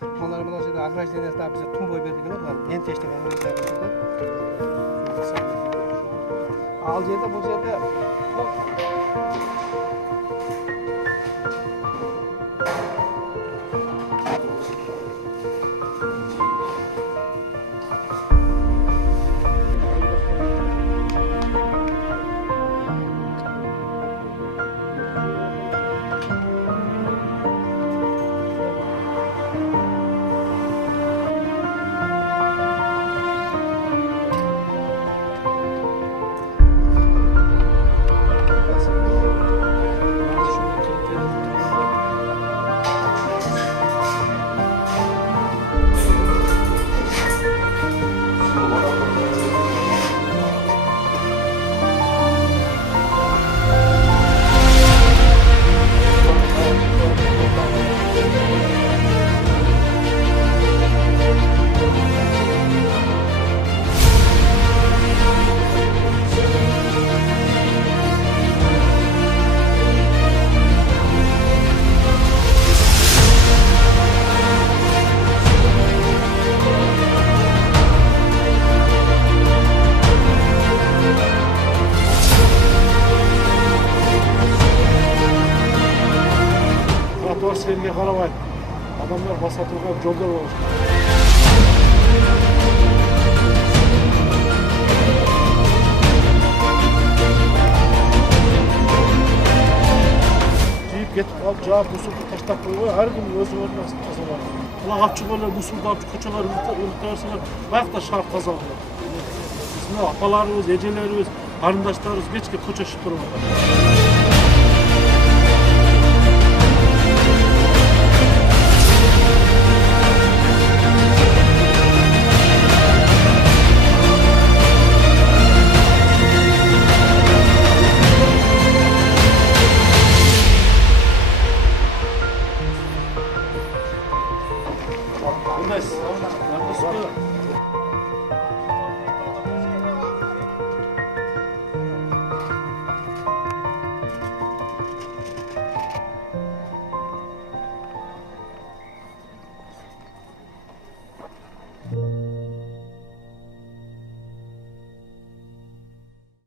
Onlar mына жерде ограждениесине бизе тумбой бердик эле, мына бентеш деген ограждениесине. Ал жерде бул жерде тротуар сілге қарабай адамдар баса тұрған жолдар бар. Жиып кетіп қалып, жауап мусорды таштап қоймай, әркім өз орнына тазалады. Бұлақ алып шығып, мусорды алып көшелер өлтірсеңер, баяғыда шар таза болады. Біздің апаларымыз, ежелеріміз, қарындаштарымыз кешке көше шығып тұрып жатыр.